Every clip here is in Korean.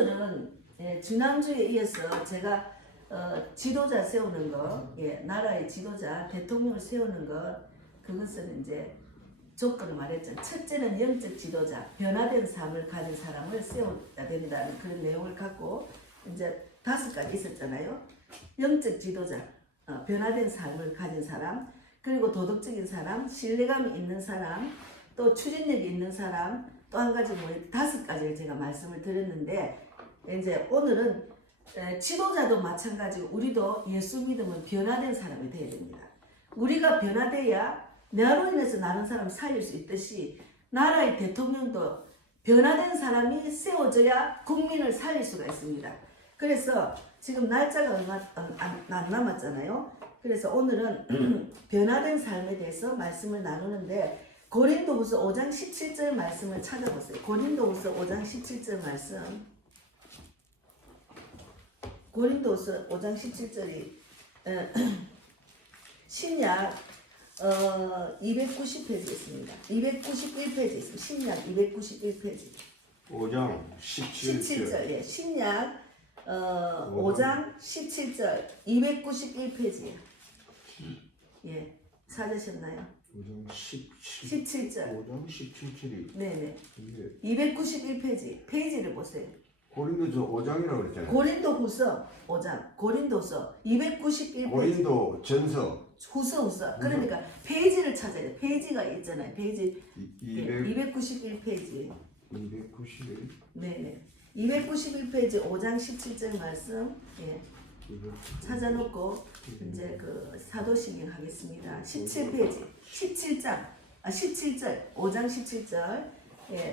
오늘은 지난주에 이어서 제가 지도자 세우는 거, 나라의 지도자, 대통령을 세우는 것, 그것은 이제 조건을 말했죠. 첫째는 영적 지도자, 변화된 삶을 가진 사람을 세워야 된다는 그런 내용을 갖고 이제 5가지 있었잖아요. 영적 지도자, 변화된 삶을 가진 사람, 그리고 도덕적인 사람, 신뢰감이 있는 사람, 또 추진력이 있는 사람, 또 한 가지 5가지를 제가 말씀을 드렸는데, 이제 오늘은 지도자도 마찬가지고 우리도 예수 믿으면 변화된 사람이 되어야 됩니다. 우리가 변화돼야 나로 인해서 다른 사람 살릴 수 있듯이 나라의 대통령도 변화된 사람이 세워져야 국민을 살릴 수가 있습니다. 그래서 지금 날짜가 얼마 안 남았잖아요. 그래서 오늘은 변화된 삶에 대해서 말씀을 나누는데, 고린도후서 5장 17절 말씀을 찾아보세요. 고린도후서 5장 17절 말씀. 고린도후서 5장 17절이 신약 290페이지 있습니다. 291페이지 있습니다. 신약 291페이지. 5장 17절. 예. 신약 5장 17절 291페이지예요. 예. 찾으셨나요? 5장 17절. 17절. 5장 17절이. 네네. 이게 291페이지. 페이지를 보세요. 고린도서 5장이라고 그랬잖아요. 고린도후서 5장. 고린도서 291페이지. 고린도 전서 후서. 그러니까 페이지를 찾아야 돼. 페이지가 있잖아요. 페이지 291페이지. 291. 네네. 291페이지 5장 17절 말씀. 예. 찾아놓고 이제 그 사도신경 하겠습니다. 17페이지, 17장, 17절, 5장 17절,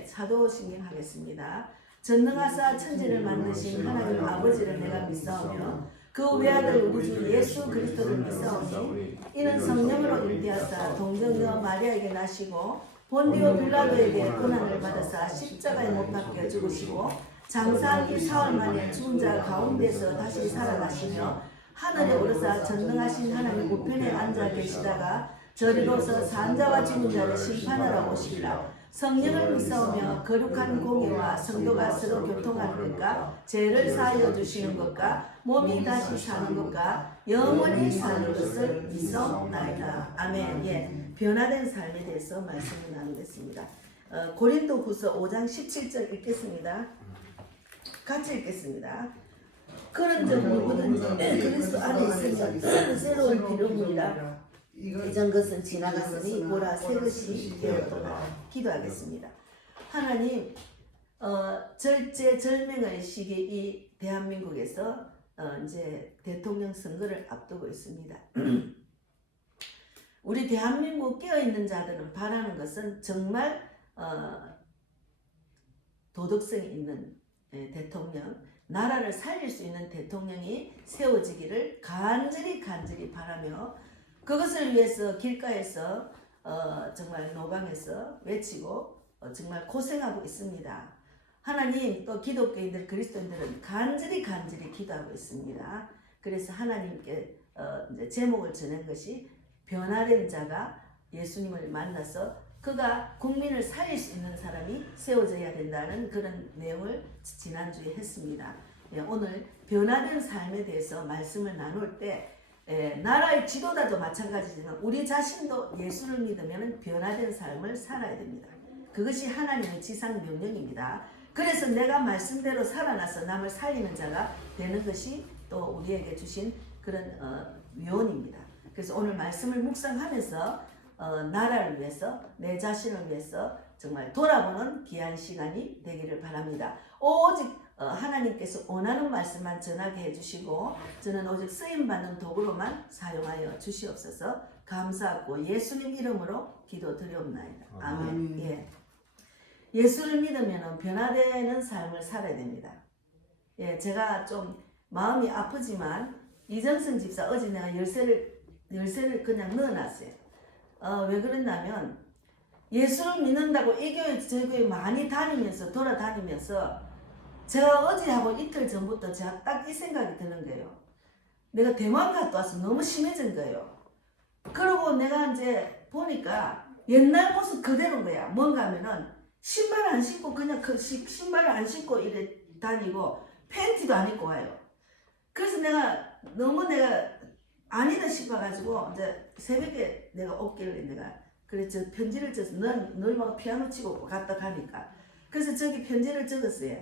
사도신경 하겠습니다. 전능하사 천지를 만드신 하나님 아버지를 내가 믿사오며 그 외아들 우리 주 예수 그리스도를 믿사오니 이는 성령으로 잉태하사 동정녀 마리아에게 나시고 본디오 빌라도에게 고난을 받으사 십자가에 못 박혀 죽으시고 장사하기 사흘 만에 죽은 자 가운데서 다시 살아나시며 하늘에 오르사 전능하신 하나님 우편에 앉아 계시다가 저리로서 산자와 죽은 자를 심판하러 오시리라. 성령을 믿사오며 거룩한 공의와 성도가 서로 교통하는 것과 죄를 사하여 주시는 것과 몸이 다시 사는 것과 영원히 사는 것을 믿사옵나이다. 아멘. 예, 변화된 삶에 대해서 말씀을 나누겠습니다. 고린도후서 5장 17절 읽겠습니다. 같이 읽겠습니다. 그런즉 누구든지 그리스도 안에 있으면 새로운 피조물이라. 이전 것은 지나갔으니 보라 새 것이 되었도다. 기도하겠습니다. 하나님, 절제절명의 시기 이 대한민국에서 이제 대통령 선거를 앞두고 있습니다. 우리 대한민국 깨어있는 자들은 바라는 것은 정말 도덕성이 있는 대통령, 나라를 살릴 수 있는 대통령이 세워지기를 간절히 바라며 그것을 위해서 길가에서 정말 노방에서 외치고 정말 고생하고 있습니다. 하나님, 또 기독교인들, 그리스도인들은 간절히 기도하고 있습니다. 그래서 하나님께 이제 제목을 전한 것이 변화된 자가 예수님을 만나서 그가 국민을 살릴 수 있는 사람이 세워져야 된다는 그런 내용을 지난주에 했습니다. 오늘 변화된 삶에 대해서 말씀을 나눌 때 나라의 지도자도 마찬가지지만 우리 자신도 예수를 믿으면 변화된 삶을 살아야 됩니다. 그것이 하나님의 지상 명령입니다. 그래서 내가 말씀대로 살아나서 남을 살리는 자가 되는 것이 또 우리에게 주신 그런 위원입니다. 그래서 오늘 말씀을 묵상하면서 나라를 위해서, 내 자신을 위해서 정말 돌아보는 귀한 시간이 되기를 바랍니다. 오직 하나님께서 원하는 말씀만 전하게 해주시고 저는 오직 쓰임받는 도구로만 사용하여 주시옵소서. 감사하고 예수님 이름으로 기도드리옵나이다. 아멘. 예. 예수를 믿으면 변화되는 삶을 살아야 됩니다. 예, 제가 좀 마음이 아프지만 이정선 집사 어제 내가 열쇠를 그냥 넣어놨어요. 왜 그랬냐면 예수를 믿는다고 이 교회 저 교회 많이 돌아다니면서 제가 어제하고 이틀 전부터 제가 딱 이 생각이 드는 거예요. 내가 대만 갔다 와서 너무 심해진 거예요. 그러고 내가 이제 보니까 옛날 모습 그대로인 거야. 뭔가 하면은 신발 안 신고 그냥 신발을 안 신고 이래 다니고 팬티도 안 입고 와요. 그래서 내가 너무 아니다 싶어가지고 이제 새벽에 내가 없길래 내가 그래 저 편지를 써서 널 막 피아노 치고 갔다 가니까 그래서 저기 편지를 적었어요.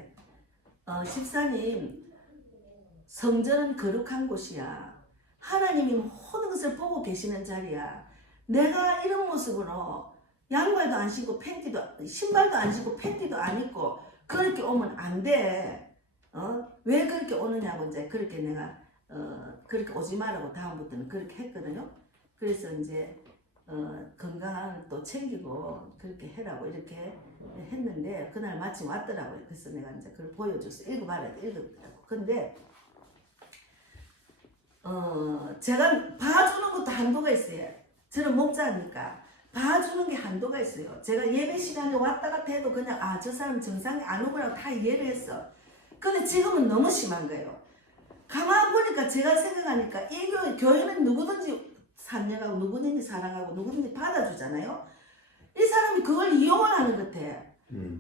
집사님, 성전은 거룩한 곳이야. 하나님이 모든 것을 보고 계시는 자리야. 내가 이런 모습으로 양말도 안 신고 신발도 안 신고 팬티도 안 입고 그렇게 오면 안 돼. 왜 그렇게 오느냐고 이제 그렇게 내가 그렇게 오지 말라고 다음부터는 그렇게 했거든요. 그래서 이제 건강을 또 챙기고 그렇게 해라고 이렇게 했는데 그날 마침 왔더라고요. 그래서 내가 이제 그걸 보여줬어. 읽어봐라. 읽었더라고. 근데 제가 봐주는 것도 한도가 있어요. 저는 목자니까 봐주는 게 한도가 있어요. 제가 예배 시간에 왔다 갔다 해도 그냥 저 사람 정상이 안 오구나 다 이해를 했어. 근데 지금은 너무 심한 거예요. 가만 보니까 제가 생각하니까 이 교회는 누구든지 산녀하고 누구든지 사랑하고 누구든지 받아주잖아요. 이 사람이 그걸 이용을 하는 것 같아.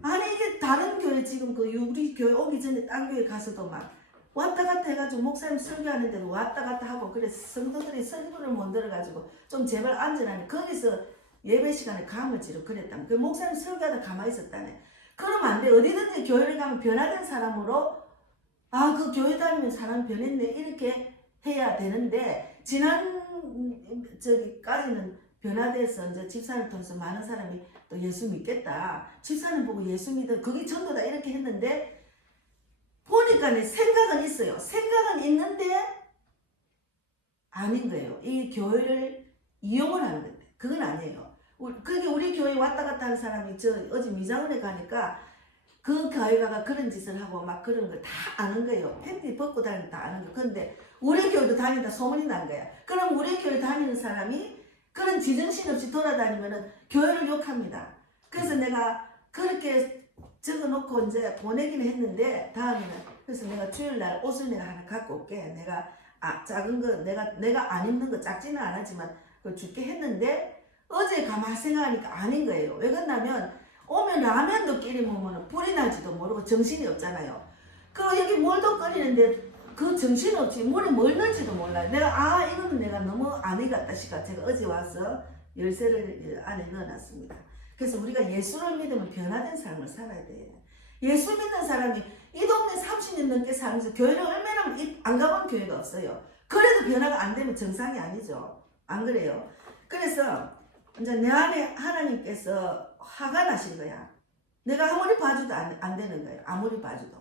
아니 이게 다른 교회 지금 우리 교회 오기 전에 딴 교회 가서도 막 왔다 갔다 해가지고 목사님 설교하는데도 왔다 갔다 하고 그래서 성도들이 설교를 못 들어가지고 좀 제발 앉으라니 거기서 예배 시간에 감을 지르 그랬다면 그 목사님 설교하다 가만히 있었다네. 그러면 안 돼. 어디든지 교회를 가면 변화된 사람으로 그 교회 다니면 사람 변했네 이렇게 해야 되는데 지난 저기까지는 변화돼서 이제 집사를 통해서 많은 사람이 또 예수 믿겠다. 집사님 보고 예수 믿어. 그게 전도다 이렇게 했는데 보니까 생각은 있어요. 생각은 있는데 아닌 거예요. 이 교회를 이용을 하는 건데 그건 아니에요. 그게 우리 교회 왔다 갔다 하는 사람이 어제 미장원에 가니까 그 교회가 그런 짓을 하고 막 그런 걸 다 아는 거예요. 팬티 벗고 다니는 다 아는 거. 근데 우리 교회도 다닌다 소문이 난 거야. 그럼 우리 교회 다니는 사람이 그런 지정신 없이 돌아다니면은 교회를 욕합니다. 그래서 내가 그렇게 적어놓고 이제 보내기는 했는데 다음에는 그래서 내가 주일날 옷을 내가 하나 갖고 올게. 내가 작은 거 내가 안 입는 거 작지는 않았지만 그걸 줄게 했는데 어제 가만 생각하니까 아닌 거예요. 왜 그러냐면 오면 라면도 끼리 먹으면 불이 날지도 모르고 정신이 없잖아요. 그리고 여기 뭘도 끓이는데 그 정신없이 물에 뭘 넣을지도 몰라요. 내가 이거는 내가 너무 안 익었다 싶어. 제가 어제 와서 열쇠를 안에 넣어놨습니다. 그래서 우리가 예수를 믿으면 변화된 삶을 살아야 돼요. 예수 믿는 사람이 이 동네 30년 넘게 살면서 교회를 얼마나 안 가본 교회가 없어요. 그래도 변화가 안 되면 정상이 아니죠. 안 그래요? 그래서 이제 내 안에 하나님께서 화가 나신 거야. 내가 아무리 봐줘도 안 되는 거예요. 아무리 봐줘도.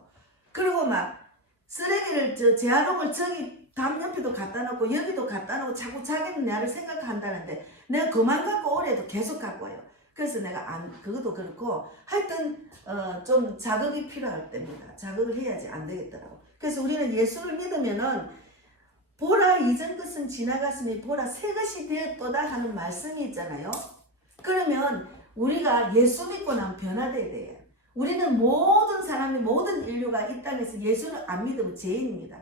그리고 막 쓰레기를 재활용을 저기 담 옆에도 갖다 놓고 여기도 갖다 놓고 자꾸 자기는 나를 생각한다는데 내가 그만 갖고 오래도 계속 갖고 와요. 그래서 내가 그것도 그렇고 하여튼 좀 자극이 필요할 때입니다. 자극을 해야지 안 되겠더라고. 그래서 우리는 예수를 믿으면은 보라 이전 것은 지나갔으니 보라 새 것이 되었도다 하는 말씀이 있잖아요. 그러면 우리가 예수 믿고 나면 변화돼야 돼요. 우리는 모든 사람이 모든 인류가 이 땅에서 예수를 안 믿으면 죄인입니다.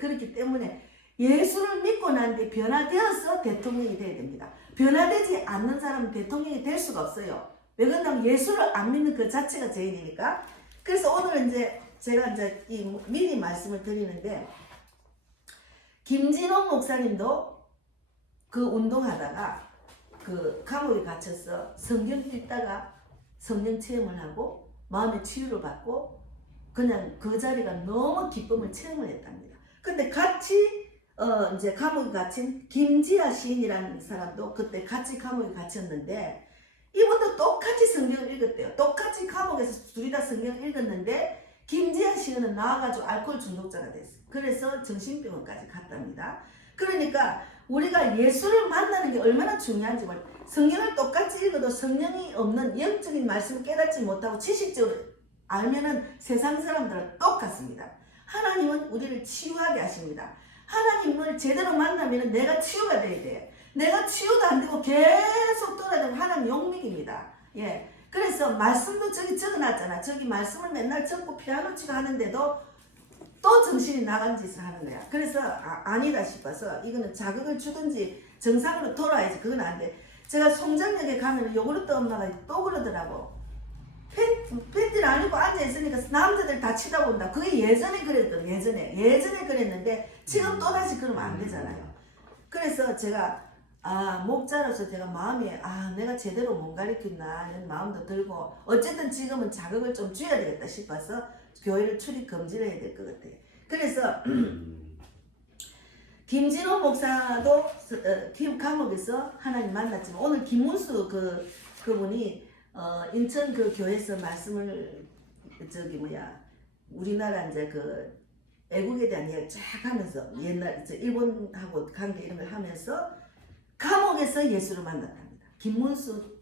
그렇기 때문에 예수를 믿고 난 뒤에 변화되어서 대통령이 돼야 됩니다. 변화되지 않는 사람은 대통령이 될 수가 없어요. 왜 그러냐면 예수를 안 믿는 그 자체가 죄인이니까. 그래서 오늘 이제 제가 이제 미리 말씀을 드리는데 김진원 목사님도 그 운동하다가 그 감옥에 갇혀서 성경 읽다가 성령 체험을 하고 마음의 치유를 받고 그냥 그 자리가 너무 기쁨을 체험을 했답니다. 근데 같이 이제 감옥에 갇힌 김지아 시인이라는 사람도 그때 같이 감옥에 갇혔는데 이분도 똑같이 성경을 읽었대요. 똑같이 감옥에서 둘이 다 성경을 읽었는데 김지아 시인은 나와가지고 알코올 중독자가 됐어요. 그래서 정신병원까지 갔답니다. 그러니까 우리가 예수를 만나는 게 얼마나 중요한지 몰라요. 성경을 똑같이 읽어도 성령이 없는 영적인 말씀을 깨닫지 못하고 지식적으로 알면은 세상 사람들은 똑같습니다. 하나님은 우리를 치유하게 하십니다. 하나님을 제대로 만나면 내가 치유가 돼야 돼. 내가 치유도 안 되고 계속 돌아다니면 하나님 욕먹입니다. 그래서 말씀도 저기 적어놨잖아. 저기 말씀을 맨날 적고 피아노 치고 하는데도 또 정신이 나간 짓을 하는 거야. 그래서 아니다 싶어서 이거는 자극을 주든지 정상으로 돌아야지. 그건 안 돼. 제가 송정역에 가면 요구르트 엄마가 또 그러더라고. 팬티를 안 입고 앉아있으니까 남자들 다 치다본다. 그게 예전에 그랬거든. 예전에 그랬는데 지금 또다시 그러면 안 되잖아요. 그래서 제가 목자로서 제가 마음이 내가 제대로 못 가르쳤나 이런 마음도 들고 어쨌든 지금은 자극을 좀 줘야 되겠다 싶어서 교회를 출입 금지를 해야 될 것 같아요. 그래서 김진호 목사도 감옥에서 하나님 만났지만 오늘 김문수 그분이 인천 그 교회에서 말씀을 우리나라 이제 그 애국에 대한 이야기 쫙 하면서 옛날 일본하고 관계 이런 걸 하면서 감옥에서 예수를 만났답니다. 김문수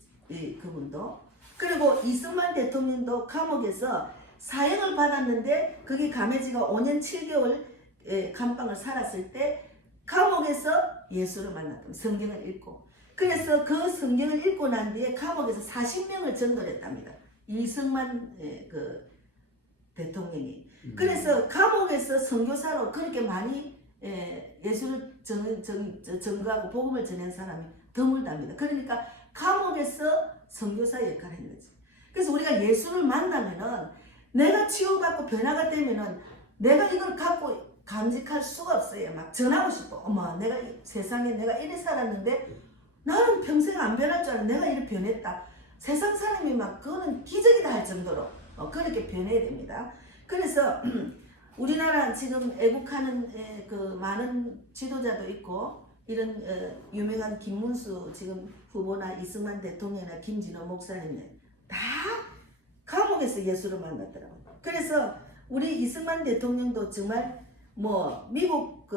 그분도. 그리고 이승만 대통령도 감옥에서 사형을 받았는데 그게 감해지가 5년 7개월 감방을 살았을 때 감옥에서 예수를 만났답니다. 성경을 읽고. 그래서 그 성경을 읽고 난 뒤에 감옥에서 40명을 전도를 했답니다. 이승만 그 대통령이. 그래서 감옥에서 선교사로 그렇게 많이 예수를 전거하고 복음을 전한 사람이 드물답니다. 그러니까 감옥에서 선교사 역할을 했는 거지. 그래서 우리가 예수를 만나면은 내가 치유받고 변화가 되면은 내가 이걸 갖고 감직할 수가 없어요. 막 전하고 싶어. 어머, 내가 세상에 내가 이래 살았는데 나는 평생 안 변할 줄 알았는데 내가 이렇게 변했다. 세상 사람이 막 그거는 기적이다 할 정도로 그렇게 변해야 됩니다. 그래서 우리나라 지금 애국하는 그 많은 지도자도 있고 이런 유명한 김문수 지금 후보나 이승만 대통령이나 김진호 목사님 다 감옥에서 예수를 만났더라고요. 그래서 우리 이승만 대통령도 정말 미국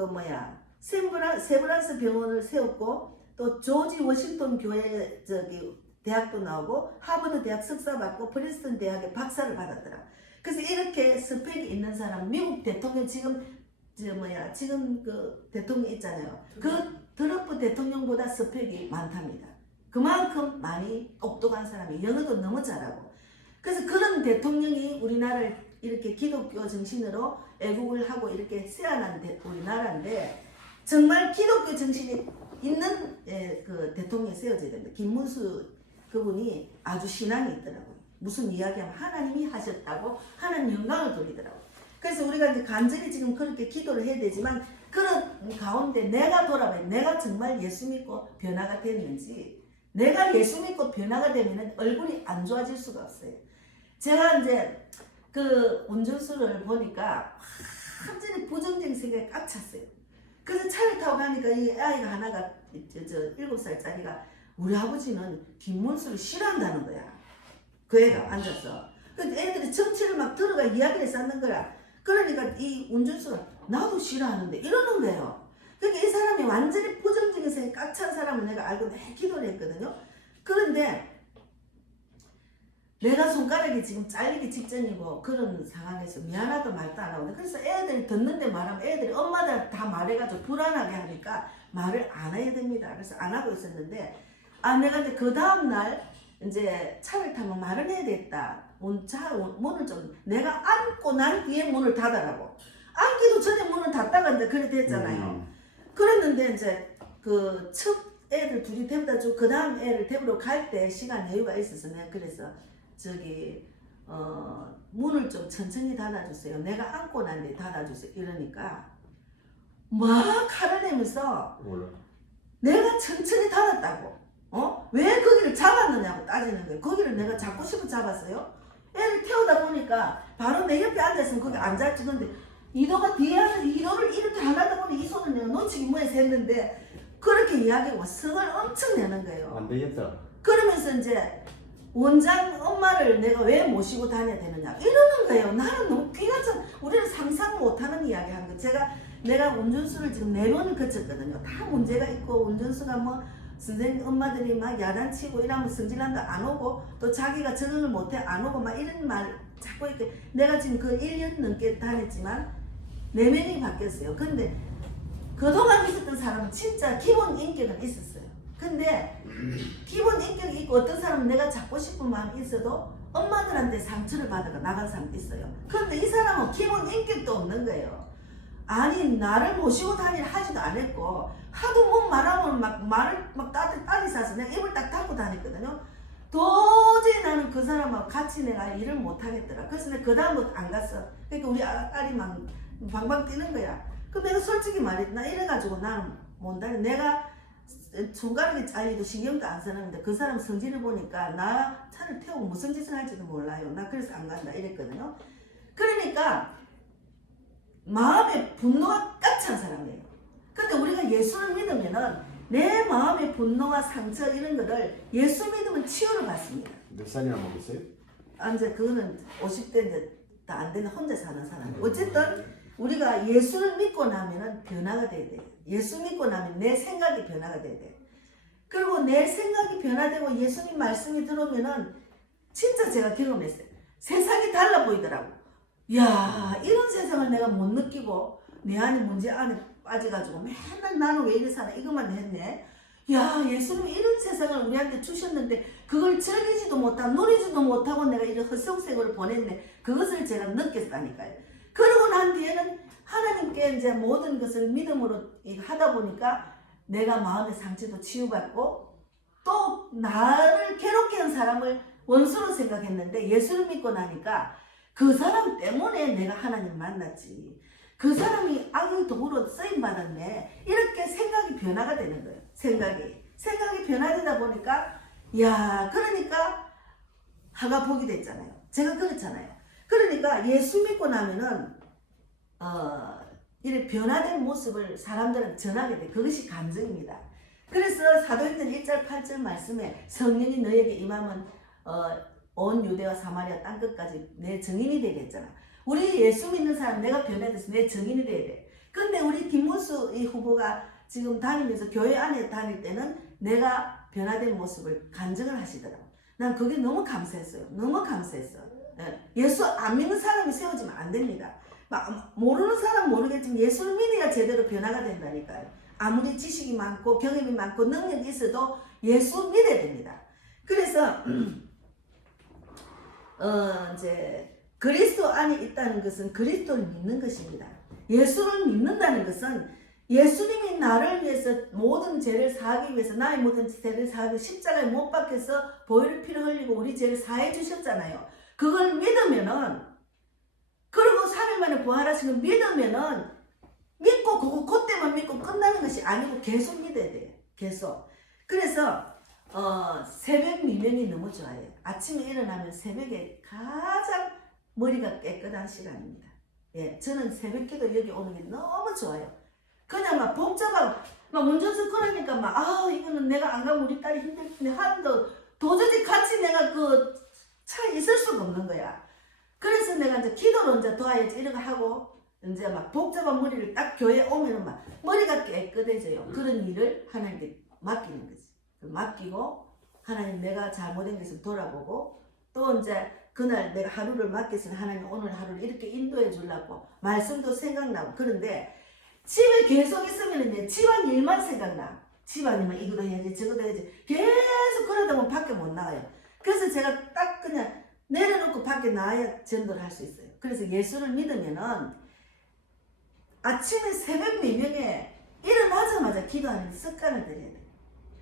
세브란스 병원을 세웠고 또 조지 워싱턴 교회 대학도 나오고 하버드 대학 석사 받고 프린스턴 대학에 박사를 받았더라. 그래서 이렇게 스펙이 있는 사람 미국 대통령 지금 그 대통령 있잖아요. 그 트럼프 대통령보다 스펙이 많답니다. 그만큼 많이 똑똑한 사람이 영어도 너무 잘하고. 그래서 그런 대통령이 우리나라를 이렇게 기독교 정신으로 애국을 하고 이렇게 세안한 우리나라인데 정말 기독교 정신이 있는 그 대통령이 세워져야 됩니다. 김문수 그분이 아주 신앙이 있더라고요. 무슨 이야기하면 하나님이 하셨다고 하나님 영광을 돌리더라고요. 그래서 우리가 이제 간절히 지금 그렇게 기도를 해야 되지만 그런 가운데 내가 돌아봐요. 내가 정말 예수 믿고 변화가 됐는지 내가 예수 믿고 변화가 되면 얼굴이 안 좋아질 수가 없어요. 제가 이제 그 운전수를 보니까 완전히 부정적인 생각이 꽉 찼어요. 그래서 차를 타고 가니까 이 아이가 하나가 7살짜리가 우리 아버지는 김문수를 싫어한다는 거야. 그 애가 앉아서. 그래서 애들이 정치를 막 들어가 이야기를 쌓는 거야. 그러니까 이 운전수가 나도 싫어하는데 이러는 거예요. 그러니까 이 사람이 완전히 부정적인 생각이 꽉 찬 사람을 내가 알고 내 기도를 했거든요. 그런데 내가 손가락이 지금 잘리기 직전이고 그런 상황에서 미안하다 말도 안 하고 그래서 애들이 듣는데 말하면 애들이 엄마들 다 말해가지고 불안하게 하니까 말을 안 해야 됩니다. 그래서 안 하고 있었는데 내가 이제 그 다음날 이제 차를 타면 말을 해야 되겠다. 문을 좀 내가 안고 난 뒤에 문을 닫아라고. 안기도 전에 문을 닫다가 이제 그래 됐잖아요. 그랬는데 이제 그 첫 애들 둘이 데려다 주고 그 다음 애를 데리러 갈 때 시간 여유가 있어서 내가 그래서 문을 좀 천천히 닫아주세요. 내가 안고 난 뒤에 닫아주세요. 이러니까 막 화를 내면서 내가 천천히 닫았다고. 왜 거기를 잡았느냐고 따지는 거예요. 거기를 내가 잡고 싶어 잡았어요. 애를 태우다 보니까 바로 내 옆에 앉아있으면 거기 앉았지. 근데 이도가 뒤에 하는 이도를 이렇게 하려다 보니 이 손을 내가 놓치기 뭐해서 했는데 그렇게 이야기하고 성을 엄청 내는 거예요. 안 되겠다. 그러면서 이제 원장 엄마를 내가 왜 모시고 다녀야 되느냐 이러는 거예요. 나는 너무 귀하잖아. 우리는 상상 못하는 이야기 하는 거예요. 내가 운전수를 지금 4번을 거쳤거든요. 다 문제가 있고 운전수가 선생님 엄마들이 막 야단치고 이러면 성질난다 안 오고 또 자기가 적응을 못해 안 오고 막 이런 말 자꾸 이렇게 내가 지금 그 1년 넘게 다녔지만 4명이 바뀌었어요. 근데 그동안 있었던 사람은 진짜 기본 인격은 있었어요. 근데 기본 인격이 있고 어떤 사람은 내가 잡고 싶은 마음이 있어도 엄마들한테 상처를 받아가 나간 사람도 있어요. 그런데 이 사람은 기본 인격도 없는 거예요. 아니 나를 모시고 다니라 하지도 않았고 하도 말하면 말을 따뜻히 싸서 내가 입을 딱 닫고 다녔거든요. 도저히 나는 그 사람하고 같이 내가 일을 못 하겠더라. 그래서 내가 그 다음부터 안 갔어. 그러니까 우리 딸이 막 방방 뛰는 거야. 그럼 내가 솔직히 말해, 나 이래가지고 나는 못 다니. 내가 손가락이 잘리도 신경도 안 쓰는데 그 사람 성질을 보니까 나 차를 태우고 무슨 짓을 할지도 몰라요. 나 그래서 안 간다 이랬거든요. 그러니까 마음에 분노가 꽉 찬 사람이에요. 근데 우리가 예수를 믿으면은 내 마음의 분노와 상처 이런 거를 예수 믿으면 치유를 받습니다. 몇 살이나 먹었어요? 이제 그거는 50대인데 다 안 되는 혼자 사는 사람. 어쨌든 우리가 예수를 믿고 나면은 변화가 돼야 돼. 예수 믿고 나면 내 생각이 변화가 돼야 돼. 그리고 내 생각이 변화되고 예수님 말씀이 들어오면은 진짜 제가 경험했어요. 세상이 달라 보이더라고. 야, 이런 세상을 내가 못 느끼고 내 안에 문제 안에 빠져가지고 맨날 나는 왜 이래 사나 이것만 했네. 야, 예수님이 이런 세상을 우리한테 주셨는데 그걸 즐기지도 못하고 누리지도 못하고 내가 이런 헛성생을 보냈네. 그것을 제가 느꼈다니까요. 그러고 난 뒤에는 하나님께 이제 모든 것을 믿음으로 하다 보니까 내가 마음의 상처도 치유받고 또 나를 괴롭게 한 사람을 원수로 생각했는데 예수를 믿고 나니까 그 사람 때문에 내가 하나님 만났지. 그 사람이 악의 도구로 쓰임받았네. 이렇게 생각이 변화가 되는 거예요. 생각이 변화되다 보니까 야, 그러니까 하가 복이 됐잖아요. 제가 그렇잖아요. 그러니까 예수 믿고 나면은 이렇게 변화된 모습을 사람들은 전하게 돼. 그것이 감정입니다. 그래서 사도행전 1절 8절 말씀에 성령이 너에게 임하면 온 유대와 사마리아 땅끝까지 내 증인이 되겠잖아. 우리 예수 믿는 사람 내가 변화돼서 내 증인이 돼야 돼. 근데 우리 김문수 이 후보가 지금 다니면서 교회 안에 다닐 때는 내가 변화된 모습을 간증을 하시더라고. 난 그게 너무 감사했어요. 너무 감사했어. 예수 안 믿는 사람이 세워지면 안 됩니다. 막 모르는 사람 모르겠지만 예수를 믿어야 제대로 변화가 된다니까요. 아무리 지식이 많고 경험이 많고 능력이 있어도 예수 믿어야 됩니다. 그래서 이제 그리스도 안에 있다는 것은 그리스도를 믿는 것입니다. 예수를 믿는다는 것은 예수님이 나를 위해서 모든 죄를 사하기 위해서 나의 모든 죄를 사하기 십자가에 못 박혀서 보혈의 피를 흘리고 우리 죄를 사해 주셨잖아요. 그걸 믿으면은 그리고 3일 만에 부활하시는 걸 믿으면은 믿고 그때만 믿고 끝나는 것이 아니고 계속 믿어야 돼요. 계속. 그래서 새벽 미명이 너무 좋아요. 아침에 일어나면 새벽에 가장 머리가 깨끗한 시간입니다. 예, 저는 새벽기도 여기 오는 게 너무 좋아요. 그냥 막 복잡하고 막 운전수 그러니까 막 이거는 내가 안 가면 우리 딸이 힘들 텐데 하는데 도저히 같이 내가 그 차에 있을 수가 없는 거야. 그래서 내가 이제 기도로 이제 도와야지 이런 거 하고 이제 막 복잡한 머리를 딱 교회에 오면은 막 머리가 깨끗해져요. 그런 일을 하나님께 맡기는 거지. 맡기고 하나님 내가 잘못된 것을 돌아보고 또 이제 그날 내가 하루를 맡겼으니 하나님 오늘 하루를 이렇게 인도해 주려고 말씀도 생각나고 그런데 집에 계속 있으면 이제 집안 일만 생각나. 집안이면 이거도 해야지 저거도 해야지 계속 그러다 보면 밖에 못 나가요. 그래서 제가 딱 그냥 내려놓고 밖에 나와야 전도를 할 수 있어요. 그래서 예수를 믿으면은 아침에 새벽 미명에 일어나자마자 기도하는 습관을 들여야 돼.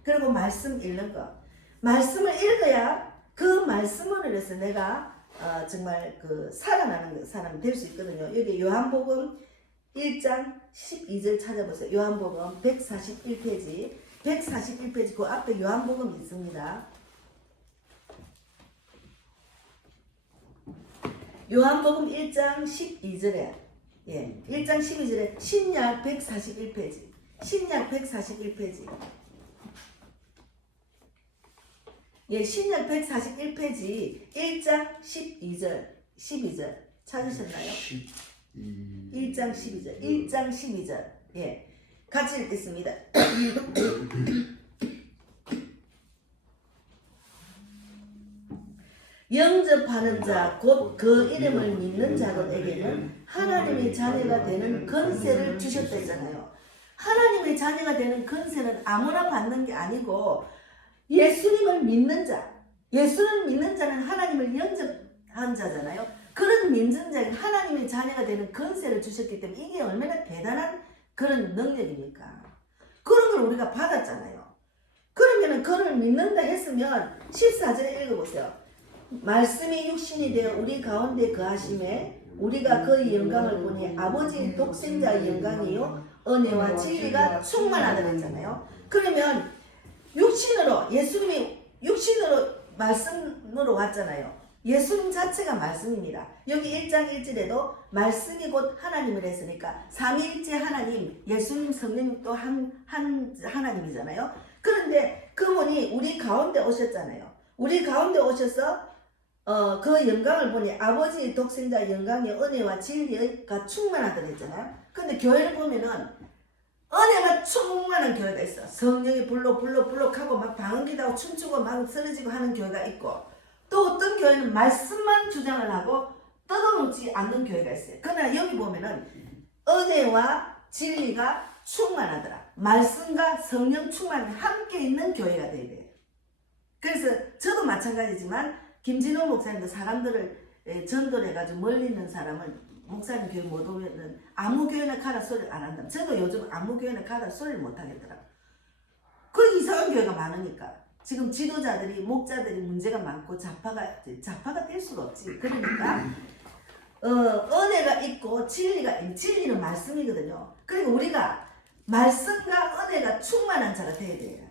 그리고 말씀 읽는 거. 말씀을 읽어야 그 말씀으로 해서 내가 정말 그 살아나는 사람이 될 수 있거든요. 여기 요한복음 1장 12절 찾아보세요. 요한복음 141페이지. 141페이지 그 앞에 요한복음이 있습니다. 요한복음 1장 12절에 1장 12절에 신약 141페이지. 신약 141페이지. 신약 141페이지 1장 12절 찾으셨나요? 1장 12절 1장 12절 같이 읽겠습니다. 영접하는 자 곧 그 이름을 믿는 자들에게는 하나님의 자녀가 되는 권세를 주셨다잖아요. 하나님의 자녀가 되는 권세는 아무나 받는 게 아니고 예수님을 믿는 자, 예수를 믿는 자는 하나님을 영접한 자잖아요. 그런 믿는 자는 하나님의 자녀가 되는 권세를 주셨기 때문에 이게 얼마나 대단한 그런 능력입니까? 그런 걸 우리가 받았잖아요. 그러면은 그를 믿는다 했으면 14절에 읽어보세요. 말씀이 육신이 되어 우리 가운데 거하심에 우리가 그의 영광을 보니 아버지의 독생자의 영광이요 은혜와 진리가 충만하다 했잖아요. 그러면 육신으로 예수님이 육신으로 말씀으로 왔잖아요. 예수님 자체가 말씀입니다. 여기 1장 1절에도 말씀이 곧 하나님을 했으니까 삼위일체 하나님, 예수님, 성령 또 한 하나님이잖아요. 그런데 그분이 우리 가운데 오셨잖아요. 우리 가운데 오셔서 그 영광을 보니 아버지의 독생자 영광의 은혜와 진리가 충만하더라 했잖아요. 근데 교회를 보면은 은혜가 충만한 교회가 있어. 성령이 불룩하고 막 방언기도 하고 춤추고 막 쓰러지고 하는 교회가 있고, 또 어떤 교회는 말씀만 주장을 하고 뜯어놓지 않는 교회가 있어요. 그러나 여기 보면은 은혜와 진리가 충만하더라. 말씀과 성령 충만이 함께 있는 교회가 돼야 돼요. 그래서 저도 마찬가지지만 김진호 목사님도 사람들을 전도를 해가지고 멀리 있는 사람을 목사님 교회 못 오면은 아무 교회나 가라 소리를 안 한다. 저도 요즘 아무 교회나 가라 소리를 못 하겠더라고. 그 이상한 교회가 많으니까 지금 지도자들이 목자들이 문제가 많고 좌파가 될 수가 없지. 그러니까 은혜가 있고 진리는 말씀이거든요. 그리고 우리가 말씀과 은혜가 충만한 자가 돼야 돼요.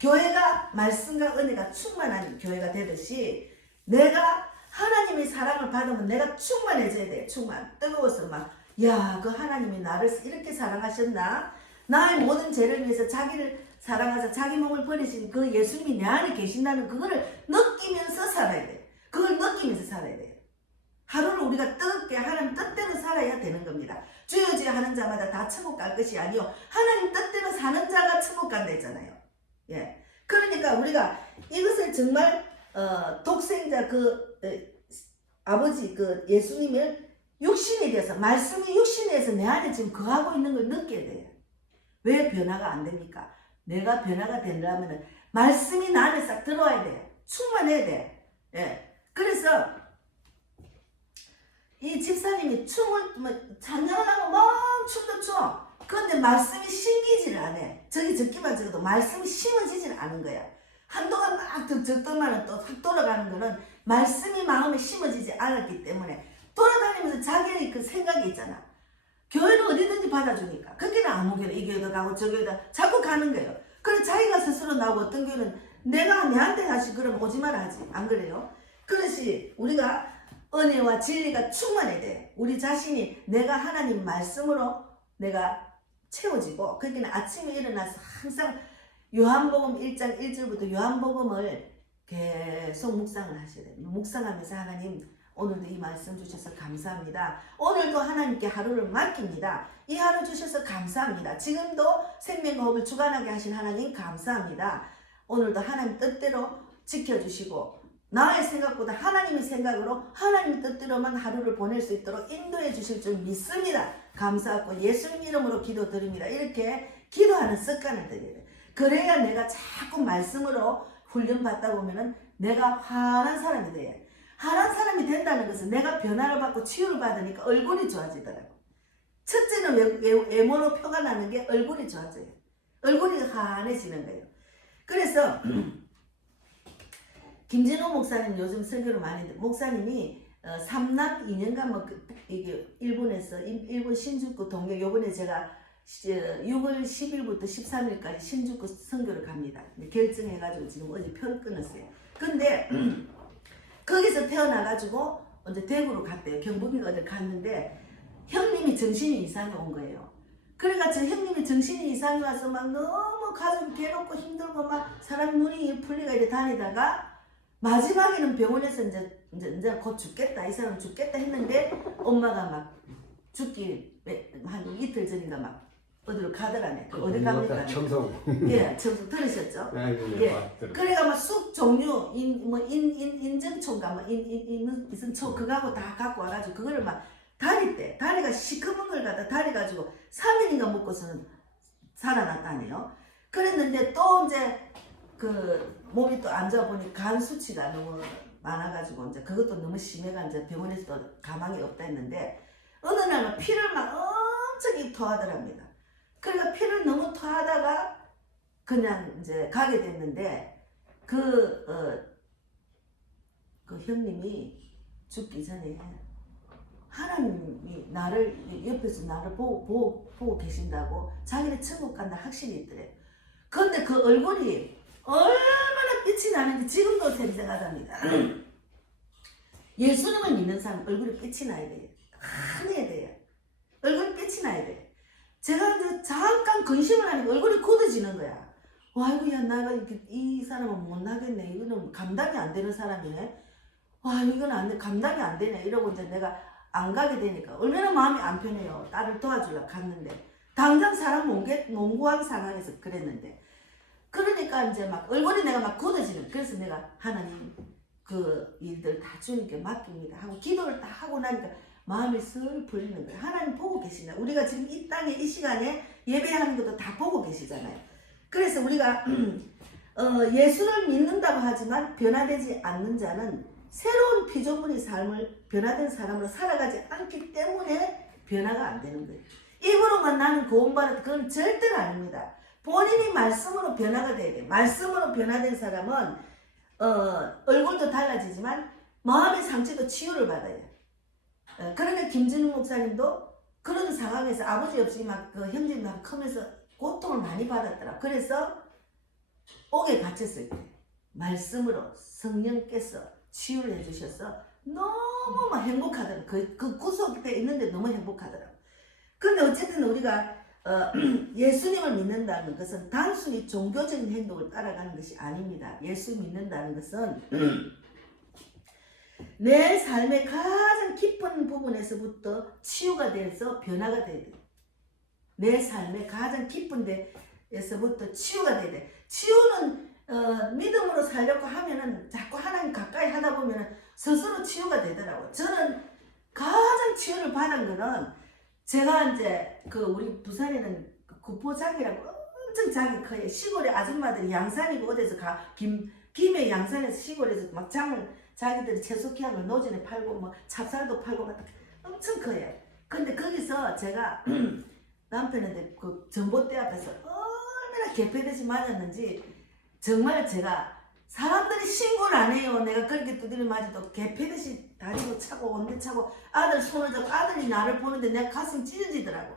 교회가 말씀과 은혜가 충만한 교회가 되듯이 내가 하나님의 사랑을 받으면 내가 충만해져야 돼. 충만. 뜨거워서 막 야, 그 하나님이 나를 이렇게 사랑하셨나? 나의 모든 죄를 위해서 자기를 사랑하사 자기 몸을 버리신 그 예수님이 내 안에 계신다는 그거를 느끼면서 살아야 돼. 그걸 느끼면서 살아야 돼. 하루를 우리가 뜨겁게 하나님 뜻대로 살아야 되는 겁니다. 주여주여 하는 자마다 다 천국 갈 것이 아니요 하나님 뜻대로 사는 자가 천국 간다 했잖아요. 예. 그러니까 우리가 이것을 정말 독생자 아버지 예수님을 육신에 대해서 말씀이 육신에 대해서 내 안에 지금 거하고 있는 걸 느껴야 돼요. 왜 변화가 안 됩니까? 내가 변화가 되려면 말씀이 나 안에 싹 들어와야 돼. 충만해야 돼. 예. 그래서 이 집사님이 춤을 찬양을 하고 막 춤도 춰. 그런데 말씀이 심기지를 안 해. 저기 적기만 적어도 말씀이 심어지지는 않은 거야. 한동안 막 적더만은 또 확 돌아가는 거는 말씀이 마음에 심어지지 않았기 때문에 돌아다니면서 자기의 그 생각이 있잖아. 교회는 어디든지 받아주니까. 거기는 아무 교회, 이 교회도 가고 저 교회도 자꾸 가는 거예요. 그래서 자기가 스스로 나오고 어떤 교회는 내가 내한테 다시 그러면 오지 마라 하지. 안 그래요? 그렇지. 우리가 은혜와 진리가 충만해야 돼. 우리 자신이 내가 하나님 말씀으로 내가 채워지고, 그러니까 아침에 일어나서 항상 요한복음 1장 1절부터 요한복음을 계속 묵상을 하셔야 돼요. 묵상하면서 하나님 오늘도 이 말씀 주셔서 감사합니다. 오늘도 하나님께 하루를 맡깁니다. 이 하루 주셔서 감사합니다. 지금도 생명과 호흡을 주관하게 하신 하나님 감사합니다. 오늘도 하나님 뜻대로 지켜주시고 나의 생각보다 하나님의 생각으로 하나님 뜻대로만 하루를 보낼 수 있도록 인도해 주실 줄 믿습니다. 감사하고 예수님 이름으로 기도드립니다. 이렇게 기도하는 습관을 들여야 돼. 그래야 내가 자꾸 말씀으로 훈련받다 보면은 내가 환한 사람이 돼. 환한 사람이 된다는 것은 내가 변화를 받고 치유를 받으니까 얼굴이 좋아지더라고. 첫째는 외모로 표가 나는 게 얼굴이 좋아져요. 얼굴이 환해지는 거예요. 그래서 김진호 목사님 요즘 설교를 많이 듣고, 목사님이 삼납 2년간 뭐 이게 일본 신주쿠 동역, 요번에 제가 6월 10일부터 13일까지 신주쿠 선교를 갑니다. 결정해가지고 지금 어제 표를 끊었어요. 근데 거기서 태어나가지고 이제 대구로 갔대요. 경북이가 어제 갔는데 형님이 정신이 이상해 온 거예요. 그래가지고 형님이 정신이 이상해 와서 막 너무 가슴이 괴롭고 힘들고 막 사람 눈이 풀리가 이렇게 다니다가 마지막에는 병원에서 이제 곧 죽겠다, 이 사람 죽겠다 했는데 엄마가 막 죽기 한 이틀 전인가 막 어디로 가더라네. 어디 갑니까? 청소. 예, 청소 들으셨죠? 예. 그래가 막 쑥 종류 인증초인가 뭐 무슨 초 그거하고 다 갖고 와가지고 그거를 막 다리때 다리가 시커먼 걸 갖다 다리 가지고 3일인가 먹고서는 살아났다네요. 그랬는데 또 이제 그 몸이 또 안 좋아 보니 간 수치가 너무 많아가지고 이제 그것도 너무 심해가 이제 병원에서도 가망이 없다 했는데 어느 날은 피를 막 엄청 토하더랍니다. 그러니까 피를 너무 토하다가 그냥 이제 가게 됐는데 그 형님이 죽기 전에 하나님이 나를 옆에서 나를 보고 계신다고 자기네 천국 간다 확신이 있더래. 그런데 그 얼굴이 얼마나 빛이 나는지 지금도 생생하답니다. 예수님을 믿는 사람 얼굴에 빛이 나야 돼요. 환해야 돼요. 얼굴에 빛이 나야 돼. 제가 이제 잠깐 근심을 하니까 얼굴이 굳어지는 거야. 아이고야 나가 이 사람은 못 나겠네. 이거는 감당이 안 되는 사람이네. 와 이건 안 돼. 감당이 안 되네. 이러고 이제 내가 안 가게 되니까 얼마나 마음이 안 편해요. 딸을 도와주려고 갔는데 당장 사람 못 구한 상황에서 그랬는데 그러니까 이제 막 얼굴이 내가 막 굳어지는. 그래서 내가 하나님 그 일들 다 주님께 맡깁니다 하고 기도를 다 하고 나니까 마음이 슬 풀리는 거예요. 하나님 보고 계시나. 우리가 지금 이 땅에 이 시간에 예배하는 것도 다 보고 계시잖아요. 그래서 우리가 예수를 믿는다고 하지만 변화되지 않는 자는 새로운 피조물의 삶을 변화된 사람으로 살아가지 않기 때문에 변화가 안 되는 거예요. 입으로만 나는 구원받았다. 그건 절대로 아닙니다. 본인이 말씀으로 변화가 돼야 돼요. 말씀으로 변화된 사람은 얼굴도 달라지지만 마음의 상처도 치유를 받아요. 그러니까 김진웅 목사님도 그런 상황에서 아버지 없이 막 그 형제님하고 크면서 고통을 많이 받았더라. 그래서 옥에 갇혔을 때 말씀으로 성령께서 치유를 해주셔서 너무 막 행복하더라. 그 구속에 있는데 너무 행복하더라. 근데 어쨌든 우리가 예수님을 믿는다는 것은 단순히 종교적인 행동을 따라가는 것이 아닙니다. 예수 믿는다는 것은 내 삶의 가장 깊은 부분에서부터 치유가 돼서 변화가 돼야 돼. 내 삶의 가장 깊은 데에서부터 치유가 돼야 돼. 치유는 믿음으로 살려고 하면은 자꾸 하나님 가까이 하다 보면은 스스로 치유가 되더라고요. 저는 가장 치유를 받은 거는 제가 이제 그 우리 부산에는 구포장이라고 엄청 장이 커요. 시골의 아줌마들이 양산이고 어디서 김해 양산에서 시골에서 막 장을 자기들이 채소 키양을 노전에 팔고 뭐 찹쌀도 팔고 막 엄청 커요. 근데 거기서 제가 남편한테 그 전봇대 앞에서 얼마나 개패듯이 맞았는지 정말 제가 사람들이 신고를 안 해요. 내가 그렇게 두드려 맞아도 개패듯이 다리도 차고 온대 차고 아들 손을 잡고 아들이 나를 보는데 내가 가슴이 찢어지더라고.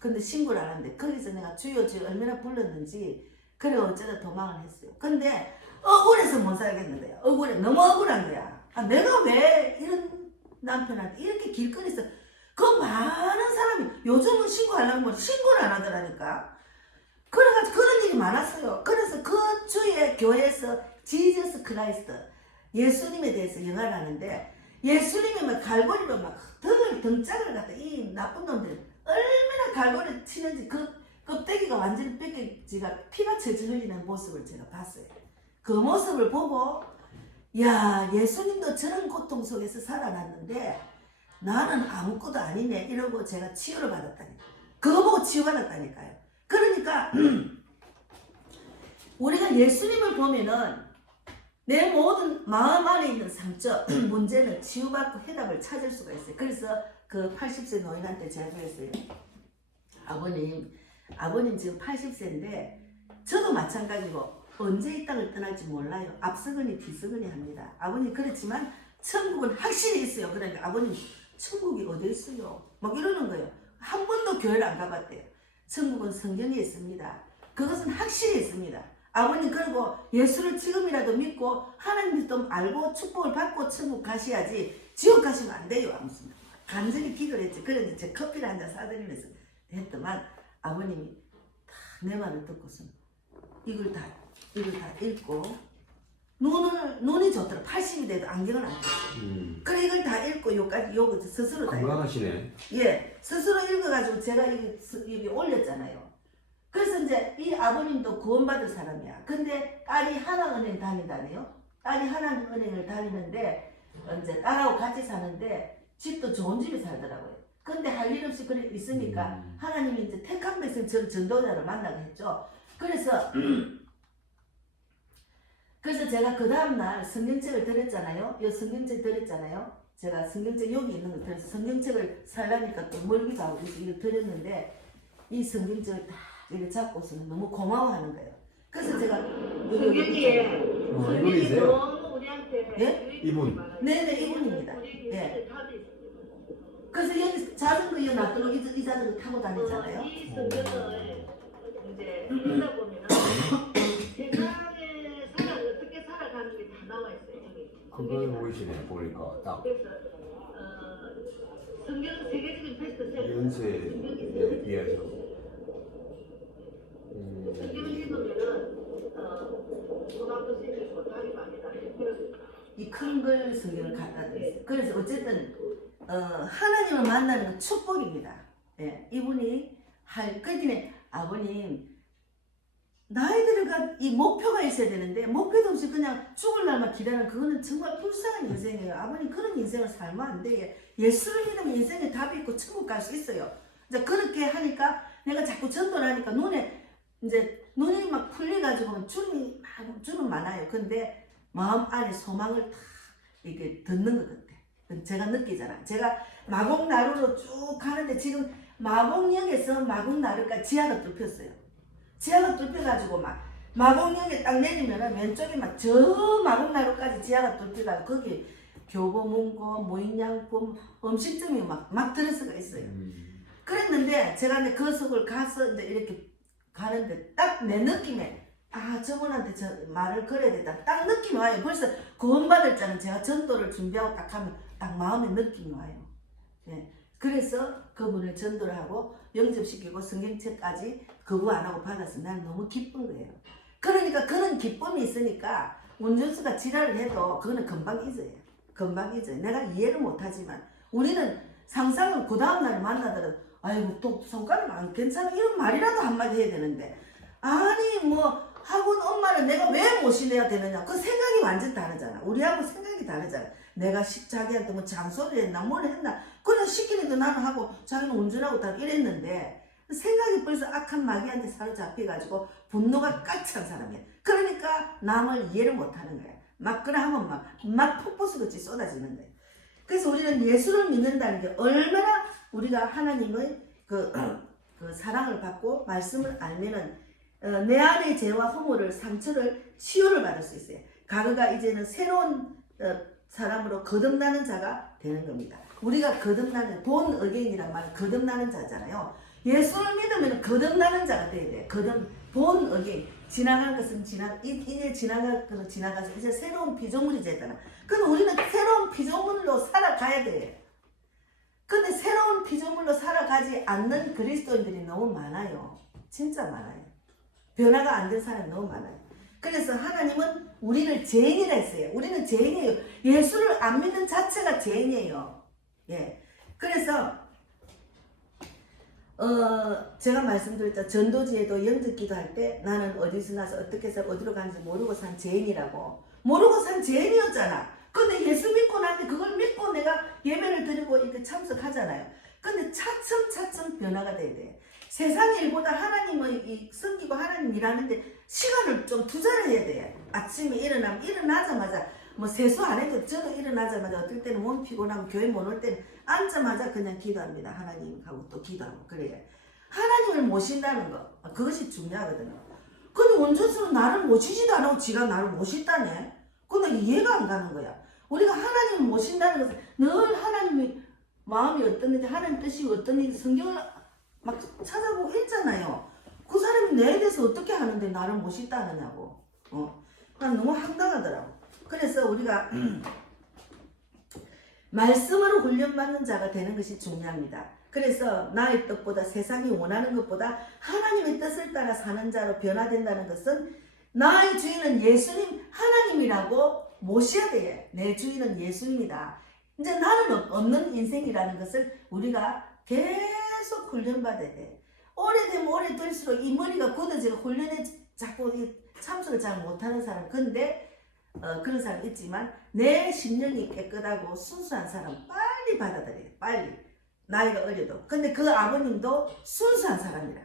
근데 신고를 안 하는데 거기서 내가 주여 주여 얼마나 불렀는지 그래 어쩌다 도망을 했어요. 근데 억울해서 못 살겠는 거야. 억울해. 너무 억울한 거야. 내가 왜 이런 남편한테 이렇게 길거리에서 그 많은 사람이 요즘은 신고하려고 하면 신고를 안 하더라니까. 그래가지고 그런 일이 많았어요. 그래서 그 주에 교회에서 지저스 크라이스트 예수님에 대해서 영화를 하는데 예수님이 막 갈고리로 막 등짝을 갖다 이 나쁜 놈들이 얼마나 갈고리를 치는지 그 껍데기가 완전히 뺏겨지가 피가 철철 흘리는 모습을 제가 봤어요. 그 모습을 보고 야 예수님도 저런 고통 속에서 살아났는데 나는 아무것도 아니네 이러고 제가 치유를 받았다니까. 그거 보고 치유받았다니까요. 그러니까 우리가 예수님을 보면은 내 모든 마음 안에 있는 상처, 문제는 치유받고 해답을 찾을 수가 있어요. 그래서 그 80세 노인한테 제가 그랬어요. 아버님 지금 80세인데 저도 마찬가지고 언제 이 땅을 떠날지 몰라요. 앞서거니 뒤서거니 합니다. 아버님 그렇지만 천국은 확실히 있어요. 그러니까 아버님 천국이 어디 있어요? 막 이러는 거예요. 한 번도 교회를 안 가봤대요. 천국은 성경에 있습니다. 그것은 확실히 있습니다. 아버님 그리고 예수를 지금이라도 믿고 하나님을 좀 알고 축복을 받고 천국 가셔야지 지옥 가시면 안 돼요. 아무튼 간절히 기도를 했지. 그래서 제 커피를 한 잔 사드리면서 했더만 아버님이 다 내 말을 듣고서 이걸 다 읽고 눈이 좋더라. 80이 돼도 안경을 안 꼈어요. 그래 이걸 다 읽고 요거 스스로 다 건강하시네. 예, 스스로 읽어가지고 제가 여기 올렸잖아요. 그래서 이제 이 아버님도 구원받을 사람이야. 근데 딸이 하나은행 다닌다네요. 딸이 하나은행을 다니는데 이제 딸하고 같이 사는데 집도 좋은 집에 살더라고요. 근데 할 일 없이 그래 있으니까 하나님이 이제 택한 백성 전도자를 만나게 했죠. 그래서 제가 그 다음날 성경책을 드렸잖아요. 이 성경책 드렸잖아요. 제가 성경책 여기 있는 거 드려서 성경책을 살라니까 또 멀기도 하고 이걸 드렸는데 이 성경책을 다 이렇게 잡고서는 너무 고마워하는 거예요. 그래서 제가 성경이에 성경이 이분이세요? 너무 우리한테 예? 이분. 네네, 이분입니다. 예. 그래서 여기 자전거 이어 놔두고 이 자전거 타고 다니잖아요. 이 성경을 이제 읽다 보면은 세상에 어떻게 살아가는 게 다 나와 있어요. 여기. 그걸 보이시네 보니까 딱 그래서 성경 세계적인 베스트셀러 연세에 비해서. 성경을 읽으면은 소감도 생기고 답이 많이 나요. 이 큰 걸 성경을 갖다 드렸어요. 그래서 어쨌든 하나님을 만나는 건 축복입니다. 예, 이분이 그러니까 아버님 나이 들어가 이 목표가 있어야 되는데 목표도 없이 그냥 죽을 날만 기다리는 그거는 정말 불쌍한 인생이에요. 아버님 그런 인생을 살면 안 돼. 예수를 믿으면 인생에 답이 있고 천국 갈 수 있어요. 이제 그렇게 하니까 내가 자꾸 전도를 하니까 눈이 막 풀려가지고 주름 많아요. 근데 마음 안에 소망을 다 이렇게 듣는 것 같아. 제가 느끼잖아. 제가 마곡나루로 쭉 가는데 지금 마곡역에서 마곡나루까지 지하가 뚫혔어요. 지하가 뚫혀가지고 막 마곡역에 딱 내리면은 왼쪽에 막 저 마곡나루까지 지하가 뚫혀가지고 거기 교보문고, 무인양품, 음식점이 막 들어서가 있어요. 그랬는데 제가 이제 그 속을 가서 이제 이렇게 가는데 딱 내 느낌에 저분한테 저 말을 걸어야 된다. 딱 느낌이 와요. 벌써 구원받을 자는 제가 전도를 준비하고 딱 하면 딱 마음에 느낌이 와요. 예. 그래서 그분을 전도를 하고 영접시키고 성경책까지 거부 안 하고 받아서 난 너무 기쁜 거예요. 그러니까 그런 기쁨이 있으니까 운전수가 지랄을 해도 그거는 금방 잊어요. 금방 잊어요. 내가 이해를 못하지만 우리는 상상은 그 다음날 만나더라도 아이고 또 손가락 안 괜찮아 이런 말이라도 한마디 해야 되는데 아니 뭐 학원 엄마는 내가 왜 모시내야 되느냐 그 생각이 완전 다르잖아. 우리하고 생각이 다르잖아. 내가 자기한테 뭐 잔소리를 했나 뭘 했나 그냥 시키는데 나는 하고 자기는 운전하고 다 이랬는데 생각이 벌써 악한 마귀한테 사로잡혀가지고 분노가 까칠한 사람이야. 그러니까 남을 이해를 못하는 거야. 막 그래 하면 막 폭포수같이 쏟아지는 거야. 그래서 우리는 예수를 믿는다는 게 얼마나 우리가 하나님의 그 사랑을 받고 말씀을 알면은 내 안의 죄와 허물을 상처를 치유를 받을 수 있어요. 가그가 이제는 새로운 사람으로 거듭나는 자가 되는 겁니다. 우리가 거듭나는 본 어게인이란 말은 거듭나는 자잖아요. 예수를 믿으면 거듭나는 자가 돼야 돼. 본 어게인 지나간 것은 이제 지나갈 것은 지나가서 이제 새로운 피조물이 되잖아. 그럼 우리는 새로운 피조물로 살아가야 돼. 근데 새로운 피조물로 살아가지 않는 그리스도인들이 너무 많아요. 진짜 많아요. 변화가 안 된 사람이 너무 많아요. 그래서 하나님은 우리를 죄인이라 했어요. 우리는 죄인이에요. 예수를 안 믿는 자체가 죄인이에요. 예. 그래서 제가 말씀드렸죠. 전도지에도 영접 기도할 때 나는 어디서 나서 어떻게 해서 어디로 가는지 모르고 산 죄인이라고. 모르고 산 죄인이었잖아. 근데 예수 믿고 나한테 그걸 믿고 내가 예배를 드리고 이렇게 참석하잖아요. 근데 차츰 변화가 돼야 돼. 세상 일보다 하나님을 섬기고 하나님 일하는데 시간을 좀 투자를 해야 돼. 아침에 일어나자마자 뭐 세수 안 해도 저도 일어나자마자 어떨 때는 몸 피곤하고 교회 못 올 때는 앉자마자 그냥 기도합니다. 하나님하고 또 기도하고 그래요. 하나님을 모신다는 거 그것이 중요하거든요. 근데 운전수는 나를 모시지도 않고 지가 나를 모신다네. 근데 이해가 안 가는 거야. 우리가 하나님을 모신다는 것은 늘 하나님의 마음이 어떤지 하나님 뜻이 어떤지 성경을 막 찾아보고 했잖아요. 그 사람이 내에 대해서 어떻게 하는데 나를 모신다 하느냐고. 난 너무 황당하더라고. 그래서 우리가 말씀으로 훈련받는 자가 되는 것이 중요합니다. 그래서 나의 뜻보다 세상이 원하는 것보다 하나님의 뜻을 따라 사는 자로 변화된다는 것은 나의 주인은 예수님 하나님이라고 모셔야 돼. 내 주인은 예수님이다. 이제 나는 없는 인생이라는 것을 우리가 계속 훈련받아야 돼. 오래되면 오래될수록 이 머리가 굳어지고 훈련에 자꾸 참석을 잘 못하는 사람. 근데 그런 사람 있지만 내 심령이 깨끗하고 순수한 사람 빨리 받아들여요. 빨리. 나이가 어려도. 근데 그 아버님도 순수한 사람이라.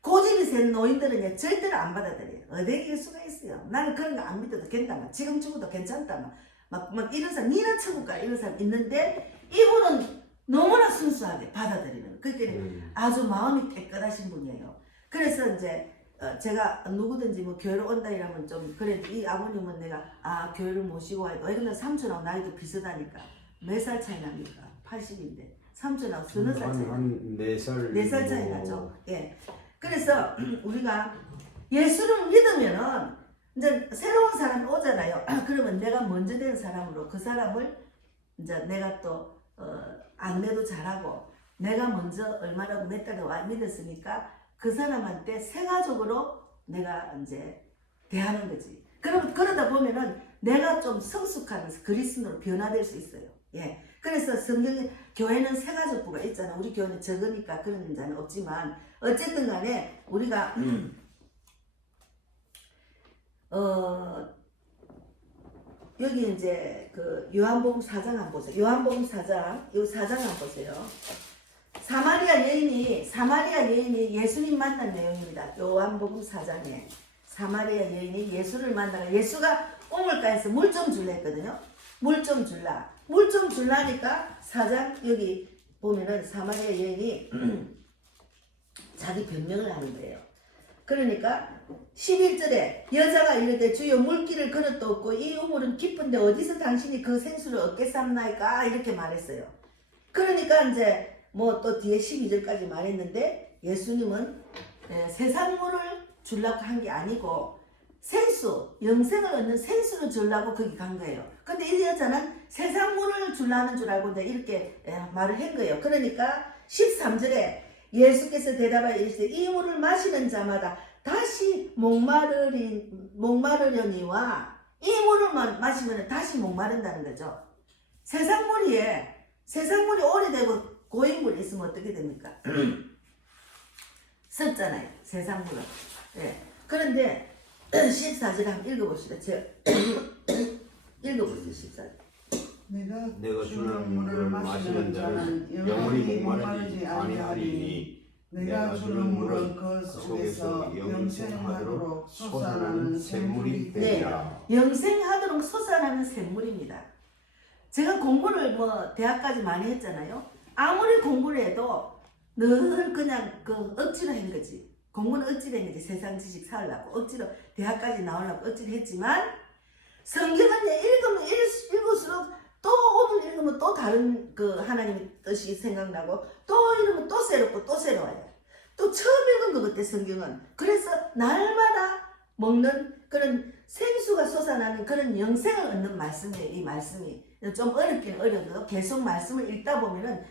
고집이 센 노인들은 절대로 안 받아들여요. 어디에 길 수가 있어요. 나는 그런 거 안 믿어도 괜찮다. 지금 죽어도 괜찮다. 막 이런 사람, 니는 천국 가 이런 사람 있는데 이분은 너무나 순수하게 받아들이는. 그러니까 아주 마음이 깨끗하신 분이에요. 그래서 이제 제가 누구든지 뭐 교회로 온다 이러면 좀 그래도 이 아버님은 내가 교회를 모시고 와야 돼. 왜냐면 삼촌하고 나이도 비슷하니까. 몇 살 차이 납니까? 80인데 삼촌하고 서너 살 차이 한 4살 4살 차이 나죠. 예. 그래서 우리가 예수를 믿으면은 이제 새로운 사람이 오잖아요. 그러면 내가 먼저 된 사람으로 그 사람을 이제 내가 또 안내도 잘하고 내가 먼저 얼마나 몇 달에 와 믿었으니까 그 사람한테 세가족으로 내가 이제 대하는 거지. 그러다 보면은 내가 좀 성숙한 그리스도로 변화될 수 있어요. 예. 그래서 교회는 세가족부가 있잖아. 우리 교회는 적으니까 그런 문제는 없지만 어쨌든 간에 우리가 여기 이제 그 요한복음 4장 한번 보세요. 요한복음 4장, 요 4장 한번 보세요. 사마리아 여인이 예수님 만난 내용입니다. 요한복음 4장에 사마리아 여인이 예수를 만나가 예수가 우물가에서 물 좀 줄라 했거든요. 물 좀 줄라니까 4장 여기 보면은 사마리아 여인이 자기 변명을 하는 거예요. 그러니까 11절에 여자가 이르되 주여 물길을 그릇도 없고 이 우물은 깊은데 어디서 당신이 그 생수를 얻겠삼나이까 이렇게 말했어요. 그러니까 이제 뭐 또 뒤에 12절까지 말했는데 예수님은 세상 물을 주려고 한 게 아니고 생수, 영생을 얻는 생수를 주려고 거기 간 거예요. 근데 이 여자는 세상 물을 주려는 줄 알고 이제 이렇게 말을 한 거예요. 그러니까 13절에 예수께서 대답하여 이르시되 이 물을 마시는 자마다 다시 목마르려니와 이 물을 마시면 다시 목마른다는 거죠. 세상 물이 오래되고 고인물이 있으면 어떻게 됩니까? 썩잖아요. 세상 물은. 네. 그런데 14절 한번 읽어봅시다. 제가 읽어보세요. 14절. 내가 주는 물을 마시는 자는 영원히 목마르지 아니하리니 내가 주는 물은 그 속에서 영생하도록 솟아나는 샘물이 되리라. 네, 영생하도록 솟아나는 샘물입니다. 제가 공부를 뭐 대학까지 많이 했잖아요. 아무리 공부를 해도 늘 그냥 그 억지로 한 거지. 공부는 억지로 한 거지. 세상 지식 쌓으려고 억지로 대학까지 나오려고 억지로 했지만 성경은 읽으면 읽을수록 또 오늘 읽으면 또 다른 그 하나님의 뜻이 생각나고 또 읽으면 또 새롭고 또 새로워요. 또 처음 읽은 것 같아 성경은. 그래서 날마다 먹는 그런 생수가 솟아나는 그런 영생을 얻는 말씀이에요. 이 말씀이 좀 어렵긴 어려도 계속 말씀을 읽다 보면은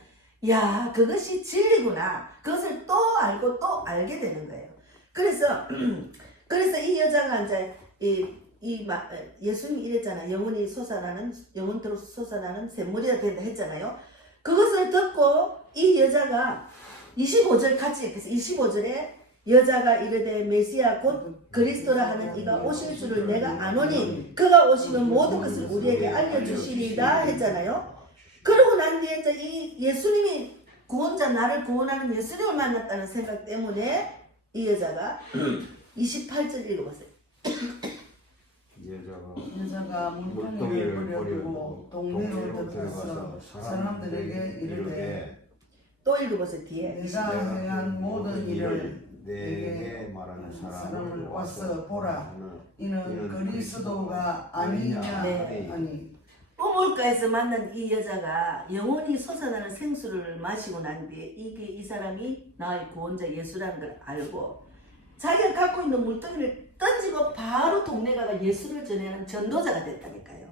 야 그것이 진리구나. 그것을 또 알고 또 알게 되는 거예요. 그래서 이 여자가 이제 예수님이 이랬잖아. 영원토록 솟아나는 샘물이라 된다 했잖아요. 그것을 듣고 이 여자가 25절 같이 읽겠어요. 25절에 여자가 이르되 메시아 곧 그리스도라 하는 이가 오실 줄을 내가 아노니 그가 오시면 모든 것을 우리에게 알려주시리다 했잖아요. 그러고 난 뒤에 이제 이 예수님이 구원자 나를 구원하는 예수님을 만났다는 생각 때문에 이 여자가 28절 읽어보세요. 여자가 물동이를 버리고 동네로 들어가서 사람들에게 이르되 또 읽어보세요. 뒤에 내가 행한 모든 일을 내게 말하는 사람을 와서 보라. 이는 그리스도가 아니냐. 네. 아니 우물가에서 만난 이 여자가 영원히 솟아나는 생수를 마시고 난 뒤에 이 사람이 나의 구원자 예수라는 걸 알고 자기가 갖고 있는 물동이를 던지고 바로 동네 가가 예수를 전하는 전도자가 됐다니까요.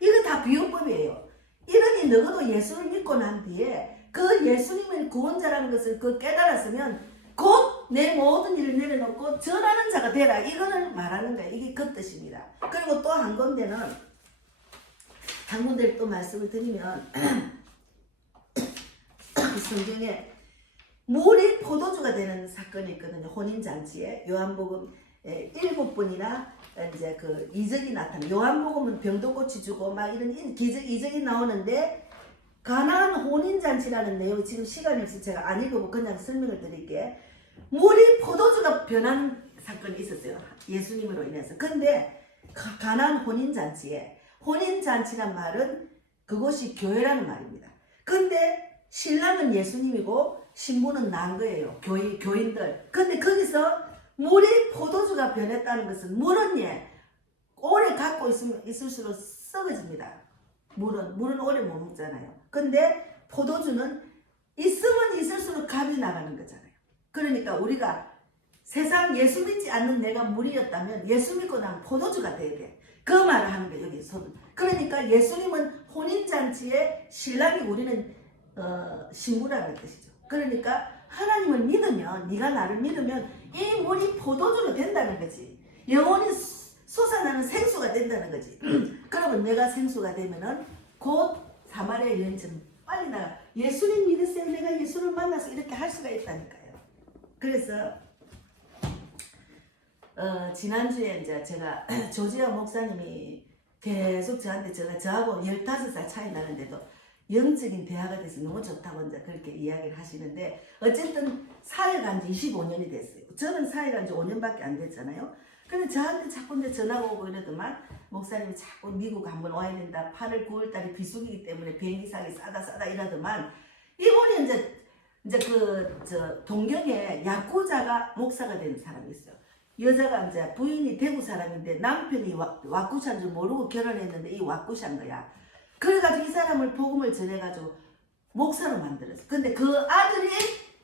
이거 다 비유법이에요. 이러니 너도 예수를 믿고 난 뒤에 그 예수님의 구원자라는 것을 깨달았으면 곧 내 모든 일을 내려놓고 전하는 자가 되라. 이거를 말하는 거예요. 이게 그 뜻입니다. 그리고 또 한 군데는 한 군데를 또 말씀을 드리면 성경에 물이 포도주가 되는 사건이 있거든요. 혼인잔치에 요한복음 7번이나 이제 그 이적이 나타나. 요한복음은 병도 고치주고 막 이런 이적이 나오는데 가나안 혼인잔치라는 내용이 지금 시간이 없어서 제가 안 읽어보고 그냥 설명을 드릴게요. 물이 포도주가 변하는 사건이 있었어요. 예수님으로 인해서. 근데 가나안 혼인잔치에 혼인잔치란 말은 그것이 교회라는 말입니다. 근데 신랑은 예수님이고 신부는 난 거예요. 교인들. 근데 거기서 물이 포도주가 변했다는 것은 물은 오래 갖고 있을수록 썩어집니다. 물은 오래 못 먹잖아요. 근데 포도주는 있으면 있을수록 값이 나가는 거잖아요. 그러니까 우리가 세상 예수 믿지 않는 내가 물이었다면 예수 믿고 나면 포도주가 돼야 돼. 그 말을 하는 거예요. 여기 그러니까 예수님은 혼인잔치의 신랑이 우리는 신부라는 뜻이죠. 그러니까 하나님을 믿으면, 네가 나를 믿으면 이 물이 포도주로 된다는 거지. 영원히 솟아나는 생수가 된다는 거지. 그러면 내가 생수가 되면은 곧 사마리아 여인처럼 빨리 나가. 예수님 믿으세요. 내가 예수를 만나서 이렇게 할 수가 있다니까요. 그래서 지난주에 이제 제가 조지아 목사님이 계속 저하고 15살 차이 나는데도 영적인 대화가 돼서 너무 좋다고 이제 그렇게 이야기를 하시는데, 어쨌든 사회 간지 25년이 됐어요. 저는 사회 간지 5년밖에 안 됐잖아요. 근데 저한테 자꾸 이제 전화가 오고 이러더만, 목사님이 자꾸 미국 한번 와야 된다. 8월 9월달에 비수기이기 때문에 비행기사기 싸다 이러더만, 이분이 이제 동경에 야쿠자가 목사가 된 사람이 있어요. 여자가 이제 부인이 대구 사람인데 남편이 와쿠샤인 줄 모르고 결혼했는데 이 와쿠샤인 거야. 그래가지고 이 사람을 복음을 전해가지고 목사로 만들었어. 근데 그 아들이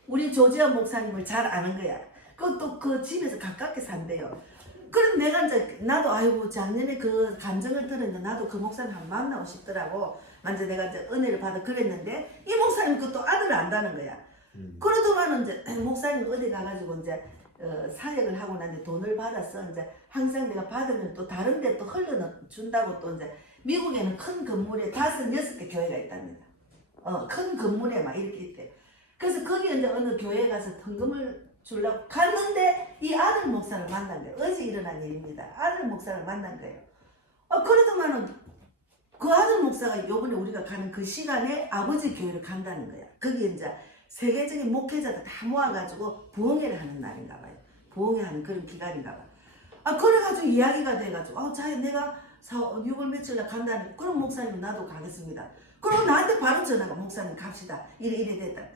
우리 조지아 목사님을 잘 아는 거야. 그것도 그 집에서 가깝게 산대요. 그럼 내가 이제 나도 아이고 작년에 그 감정을 들었는데 나도 그 목사님 한번 만나고 싶더라고. 먼저 내가 이제 은혜를 받아 그랬는데 이 목사님 그것도 아들을 안다는 거야. 그러더만은 이제 목사님 어디 가가지고 이제 사역을 하고 난데 돈을 받아서 이제 항상 내가 받으면 또 다른 데 또 흘려준다고 또 이제 미국에는 큰 건물에 5, 6개 교회가 있답니다. 큰 건물에 막 이렇게 있대. 그래서 거기 이제 어느 교회에 가서 헌금을 주려고 갔는데 이 아들 목사를 만난 거예요. 어제 일어난 일입니다. 아들 목사를 만난 거예요. 그러더만은 그 아들 목사가 요번에 우리가 가는 그 시간에 아버지 교회를 간다는 거야. 거기 이제 세계적인 목회자들 다 모아가지고 부흥회를 하는 날인가 봐요. 부흥회 하는 그런 기간인가 봐. 그래가지고 이야기가 돼가지고 자야 내가 6월 며칠날 간다는. 그럼 목사님 나도 가겠습니다. 그럼 나한테 바로 전화가 목사님 갑시다. 이래 됐다.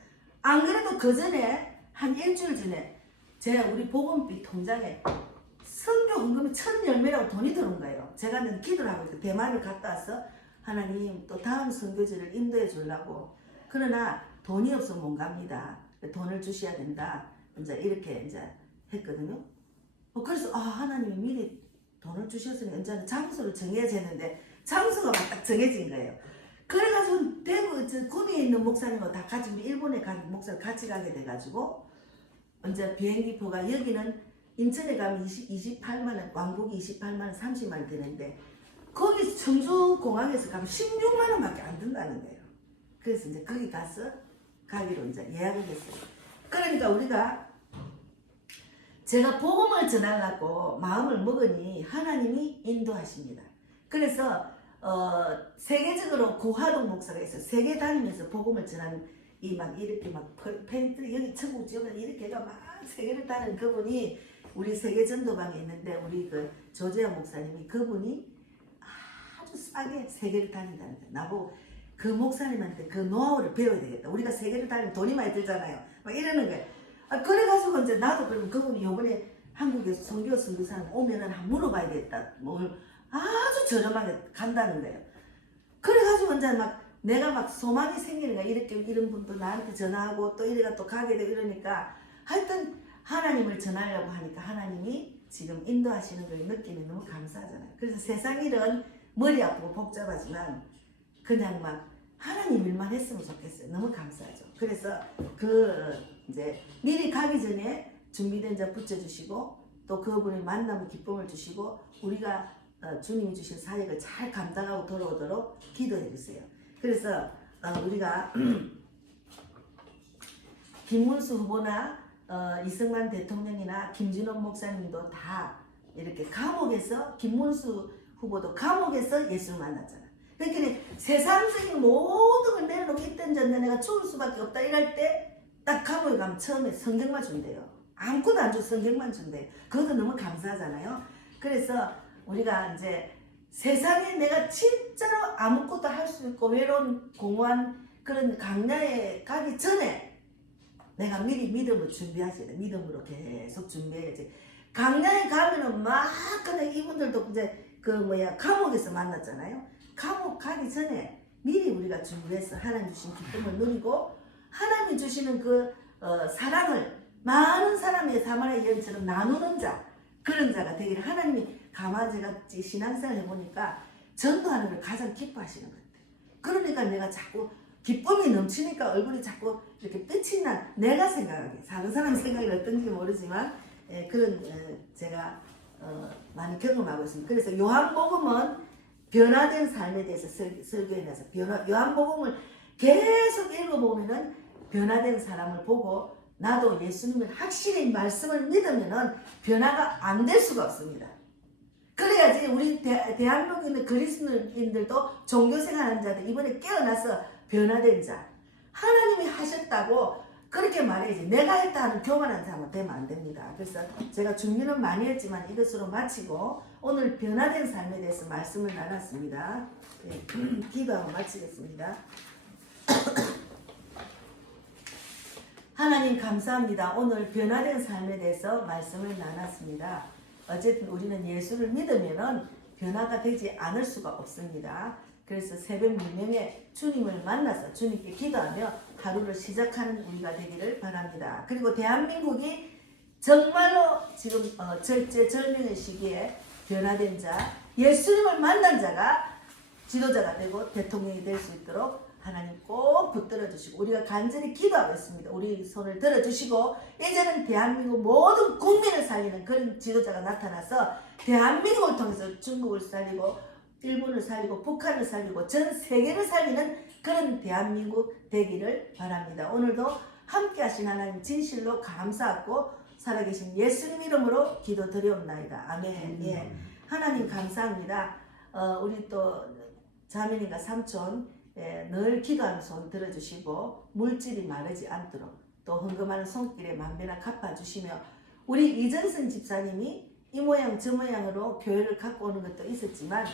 안 그래도 그 전에 한 일주일 전에 제가 우리 복음비 통장에 선교 헌금이 1,010매라고 돈이 들어온 거예요. 제가 기도를 하고 있어요. 대만을 갔다 와서 하나님 또 다음 선교지를 인도해 주려고. 그러나 돈이 없으면 못 갑니다. 돈을 주셔야 된다. 이제 이렇게 이제 했거든요. 그래서 하나님이 미리 돈을 주셨으니 이제는 장소를 정해야 되는데 장소가 딱 정해진 거예요. 그래가지고 대구 구미에 있는 목사님과 다 같이 우리 일본에 간 목사를 같이 가게 돼가지고 이제 비행기표가 여기는 인천에 가면 28만 원, 왕복이 28만 원, 30만 원 되는데 거기 청주공항에서 가면 16만 원밖에 안 든다는 거예요. 그래서 이제 거기 가서 가기로 이제 예약을 했어요. 그러니까 우리가 제가 복음을 전하려고 마음을 먹으니 하나님이 인도하십니다. 그래서 세계적으로 고하동 목사가 있어요. 세계 다니면서 복음을 전하는 이렇게 팬들이 여기 천국 지역을 이렇게 해가 막 세계를 다니는 그분이 우리 세계 전도방에 있는데 우리 그 조재아 목사님이 그분이 아주 싸게 세계를 다닌다는 거예요. 나보고 그 목사님한테 그 노하우를 배워야 되겠다. 우리가 세계를 다니면 돈이 많이 들잖아요. 막 이러는 거예요. 그래가지고 이제 나도 그럼 그분이 요번에 한국에서 선교사님 오면은 한번 물어봐야겠다. 뭘 아주 저렴하게 간다는 거예요. 그래가지고 이제 내가 막 소망이 생기는 거야. 이런 분도 나한테 전화하고 또 이래가 또 가게 되고 이러니까 하여튼 하나님을 전하려고 하니까 하나님이 지금 인도하시는 걸 느끼면 너무 감사하잖아요. 그래서 세상 일은 머리 아프고 복잡하지만 그냥 하나님 일만 했으면 좋겠어요. 너무 감사하죠. 그래서 이제 미리 가기 전에 준비된 자 붙여주시고 또 그분의 만남의 기쁨을 주시고 우리가 주님이 주신 사역을 잘 감당하고 돌아오도록 기도해 주세요. 그래서 우리가 김문수 후보나 이승만 대통령이나 김진원 목사님도 다 이렇게 감옥에서 김문수 후보도 감옥에서 예수를 만났잖아. 그러니까 세상적인 모든 걸 내려놓고 있던 전에 내가 죽을 수밖에 없다 이럴 때 딱 감옥에 가면 처음에 성경만 준대요. 아무것도 안 주고 성경만 준대요. 그것도 너무 감사하잖아요. 그래서 우리가 이제 세상에 내가 진짜로 아무것도 할 수 있고 외로운 공허한 그런 강야에 가기 전에 내가 미리 믿음을 준비하셔야 돼. 믿음으로 계속 준비해야지. 강단에 가면은 막 그냥 이분들도 이제 감옥에서 만났잖아요. 감옥 가기 전에 미리 우리가 준비해서 하나님 주신 기쁨을 누리고 하나님이 주시는 사랑을 많은 사람의 사마리아 여인처럼 나누는 자, 그런 자가 되기를 하나님이 가만 제가 신앙생활 해보니까 전도하는 걸 가장 기뻐하시는 것 같아요. 그러니까 내가 자꾸 기쁨이 넘치니까 얼굴이 자꾸 이렇게 빛이 나, 내가 생각하기에 다른 사람 생각이 어떤지 모르지만 그런 제가 많이 경험하고 있습니다. 그래서 요한복음은 변화된 삶에 대해서 설교해놔서 요한복음을 계속 읽어보면은 변화된 사람을 보고 나도 예수님을 확실히 말씀을 믿으면은 변화가 안 될 수가 없습니다. 그래야지 우리 대한민국에 있는 그리스도인들도 종교생활하는 자들 이번에 깨어나서 변화된 자 하나님이 하셨다고 그렇게 말해야지 내가 했다 하는 교만한 사람은 되면 안 됩니다. 그래서 제가 준비는 많이 했지만 이것으로 마치고 오늘 변화된 삶에 대해서 말씀을 나눴습니다. 네, 기도하고 마치겠습니다. 하나님 감사합니다. 오늘 변화된 삶에 대해서 말씀을 나눴습니다. 어쨌든 우리는 예수를 믿으면은 변화가 되지 않을 수가 없습니다. 그래서 새벽 문명에 주님을 만나서 주님께 기도하며 하루를 시작하는 우리가 되기를 바랍니다. 그리고 대한민국이 정말로 지금 절명의 시기에 변화된 자, 예수님을 만난 자가 지도자가 되고 대통령이 될 수 있도록 하나님 꼭 붙들어 주시고 우리가 간절히 기도하고 있습니다. 우리 손을 들어주시고 이제는 대한민국 모든 국민을 살리는 그런 지도자가 나타나서 대한민국을 통해서 중국을 살리고 일본을 살리고 북한을 살리고 전 세계를 살리는 그런 대한민국 되기를 바랍니다. 오늘도 함께 하신 하나님 진실로 감사하고 살아계신 예수님 이름으로 기도드리옵나이다. 아멘. 예. 하나님 감사합니다. 우리 또 자매님과 삼촌 늘 기도하는 손 들어주시고 물질이 마르지 않도록 또 헌금하는 손길에 만배나 갚아주시며 우리 이정선 집사님이 이 모양 저 모양으로 교회를 갖고 오는 것도 있었지만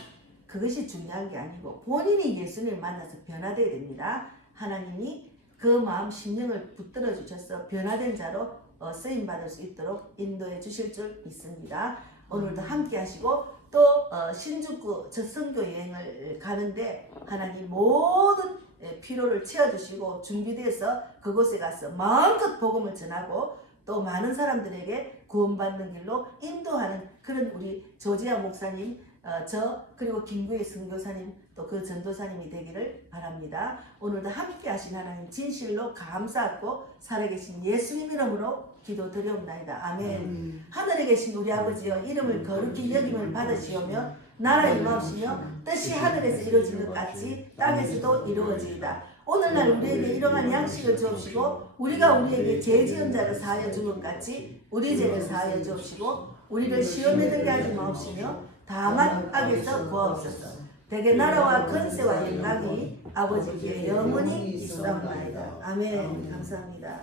그것이 중요한 게 아니고 본인이 예수님을 만나서 변화되어야 됩니다. 하나님이 그 마음 심령을 붙들어 주셔서 변화된 자로 쓰임받을 수 있도록 인도해 주실 줄 믿습니다. 오늘도 함께 하시고 또 신주쿠 젖선교 여행을 가는데 하나님 모든 피로를 채워주시고 준비돼서 그곳에 가서 마음껏 복음을 전하고 또 많은 사람들에게 구원받는 길로 인도하는 그런 우리 조지아 목사님 그리고 김구혜 선교사님 또 그 전도사님이 되기를 바랍니다. 오늘도 함께 하신 하나님 진실로 감사하고 살아계신 예수님 이름으로 기도드리옵나이다. 아멘. 하늘에 계신 우리 아버지여 이름을 거룩히 여김을 받으시오며 나라 임하옵시며 뜻이 하늘에서 이루어진 것 같이 땅에서도 이루어지이다. 오늘날 우리에게 일용할 양식을 주옵시고 우리가 우리에게 죄 지은 자를 사하여 준 것 같이 우리 죄를 사하여 주옵시고 우리를 시험에 들게 하지 마옵시며 다만 악에서 구하옵소서. 대개 나라와 권세와 영광이 아버지께 영원히 있사옵나이다. 아멘. 감사합니다.